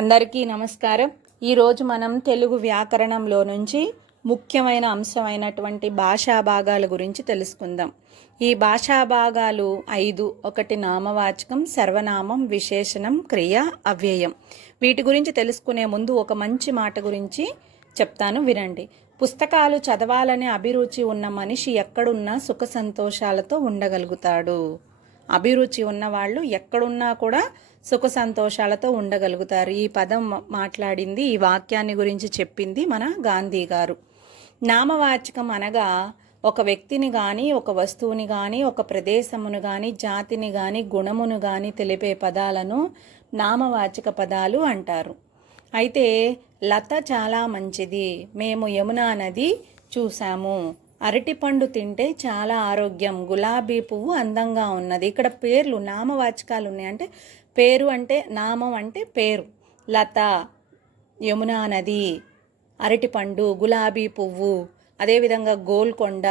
అందరికీ నమస్కారం. ఈరోజు మనం తెలుగు వ్యాకరణంలో నుంచి ముఖ్యమైన అంశమైనటువంటి భాషా భాగాల గురించి తెలుసుకుందాం. ఈ భాషా భాగాలు 5. ఒకటి నామవాచకం, సర్వనామం, విశేషణం, క్రియ, అవ్యయం. వీటి గురించి తెలుసుకునే ముందు ఒక మంచి మాట గురించి చెప్తాను, వినండి. పుస్తకాలు చదవాలనే అభిరుచి ఉన్న మనిషి ఎక్కడున్నా సుఖ సంతోషాలతో ఉండగలుగుతాడు. అభిరుచి ఉన్నవాళ్ళు ఎక్కడున్నా కూడా సుఖ సంతోషాలతో ఉండగలుగుతారు. ఈ పదం మాట్లాడింది, ఈ వాక్యాన్ని గురించి చెప్పింది మన గాంధీ గారు. నామవాచకం అనగా ఒక వ్యక్తిని కానీ, ఒక వస్తువుని కానీ, ఒక ప్రదేశమును కానీ, జాతిని కానీ, గుణమును కానీ తెలిపే పదాలను నామవాచక పదాలు అంటారు. అయితే లత చాలా మంచిది, మేము యమునా నది చూసాము, అరటిపండు తింటే చాలా ఆరోగ్యం, గులాబీ పువ్వు అందంగా ఉన్నది. ఇక్కడ పేర్లు నామవాచకాలు ఉన్నాయి. అంటే పేరు అంటే నామం అంటే పేరు. లత, యమునా నది, అరటిపండు, గులాబీ పువ్వు, అదేవిధంగా గోల్కొండ,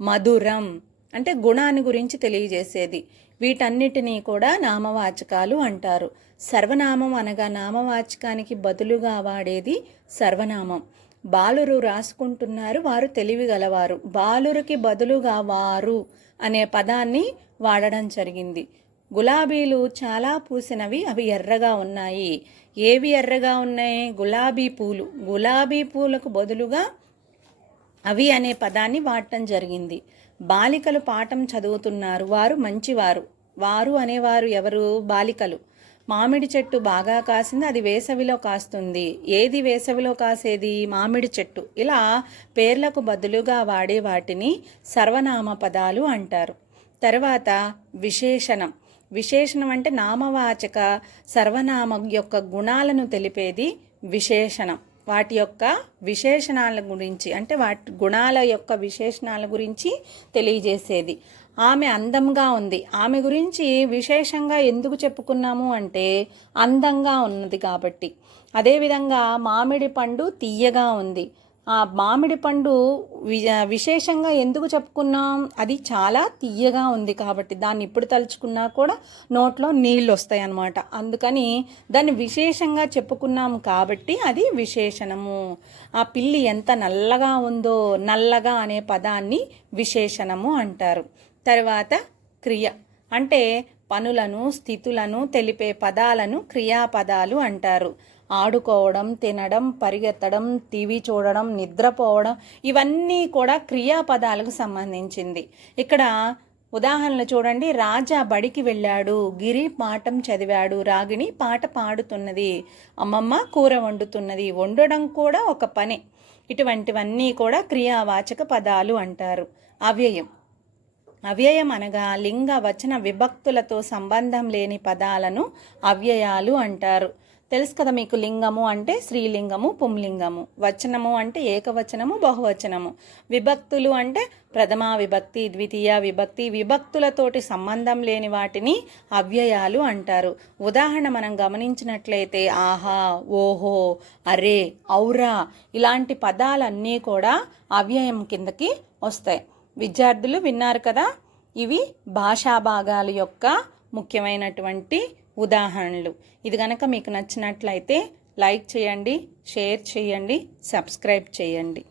మధురం అంటే గుణాన్ని గురించి తెలియజేసేది. వీటన్నిటినీ కూడా నామవాచకాలు అంటారు. సర్వనామం అనగా నామవాచకానికి బదులుగా వాడేది సర్వనామం. బాలురు రాసుకుంటున్నారు, వారు తెలివి గలవారు. బాలురికి బదులుగా వారు అనే పదాన్ని వాడడం జరిగింది. గులాబీలు చాలా పూసినవి, అవి ఎర్రగా ఉన్నాయి. ఏవి ఎర్రగా ఉన్నాయి? గులాబీ పూలు. గులాబీ పూలకు బదులుగా అవి అనే పదాన్ని వాడటం జరిగింది. బాలికలు పాఠం చదువుతున్నారు, వారు మంచివారు. వారు అనేవారు ఎవరు? బాలికలు. మామిడి చెట్టు బాగా కాసింది, అది వేసవిలో కాస్తుంది. ఏది వేసవిలో కాసేది? మామిడి చెట్టు. ఇలా పేర్లకు బదులుగా వాడే వాటిని సర్వనామ పదాలు అంటారు. తర్వాత విశేషణం. విశేషణం అంటే నామవాచక సర్వనామం యొక్క గుణాలను తెలిపేది విశేషణం. వాటి యొక్క విశేషణాల గురించి, అంటే వాటి గుణాల యొక్క విశేషణాల గురించి తెలియజేసేది. ఆమె అందంగా ఉంది. ఆమె గురించి విశేషంగా ఎందుకు చెప్పుకున్నాము అంటే అందంగా ఉన్నది కాబట్టి. అదేవిధంగా మామిడి పండు తీయగా ఉంది. ఆ మామిడి పండు విశేషంగా ఎందుకు చెప్పుకున్నాం? అది చాలా తీయగా ఉంది కాబట్టి. దాన్ని ఇప్పుడు తలుచుకున్నా కూడా నోట్లో నీళ్ళు వస్తాయి అన్నమాట. అందుకని దాన్ని విశేషంగా చెప్పుకున్నాము కాబట్టి అది విశేషణము. ఆ పిల్లి ఎంత నల్లగా ఉందో, నల్లగా అనే పదాన్ని విశేషణము అంటారు. తర్వాత క్రియ అంటే పనులను, స్థితులను తెలిపే పదాలను క్రియాపదాలు అంటారు. ఆడుకోవడం, తినడం, పరిగెత్తడం, టీవీ చూడడం, నిద్రపోవడం, ఇవన్నీ కూడా క్రియాపదాలకు సంబంధించింది. ఇక్కడ ఉదాహరణలు చూడండి. రాజా బడికి వెళ్ళాడు, గిరి పాఠం చదివాడు, రాగిణి పాట పాడుతున్నది, అమ్మమ్మ కూర వండుతున్నది. వండడం కూడా ఒక పని. ఇటువంటివన్నీ కూడా క్రియావాచక పదాలు అంటారు. అవ్యయం. అవ్యయం అనగా లింగ వచన విభక్తులతో సంబంధం లేని పదాలను అవ్యయాలు అంటారు. తెలుసు కదా మీకు, లింగము అంటే స్త్రీలింగము, పుంలింగము, వచనము అంటే ఏకవచనము, బహువచనము, విభక్తులు అంటే ప్రథమా విభక్తి, ద్వితీయ విభక్తి, విభక్తులతోటి సంబంధం లేని వాటిని అవ్యయాలు అంటారు. ఉదాహరణ మనం గమనించినట్లయితే ఆహా, ఓహో, అరే, ఔరా ఇలాంటి పదాలన్నీ కూడా అవ్యయం కిందకి వస్తాయి. విద్యార్థులు విన్నారు కదా, ఇవి భాషా భాగాల యొక్క ముఖ్యమైనటువంటి ఉదాహరణలు. ఇది కనుక మీకు నచ్చినట్లయితే లైక్ చేయండి, షేర్ చేయండి, సబ్స్క్రైబ్ చేయండి.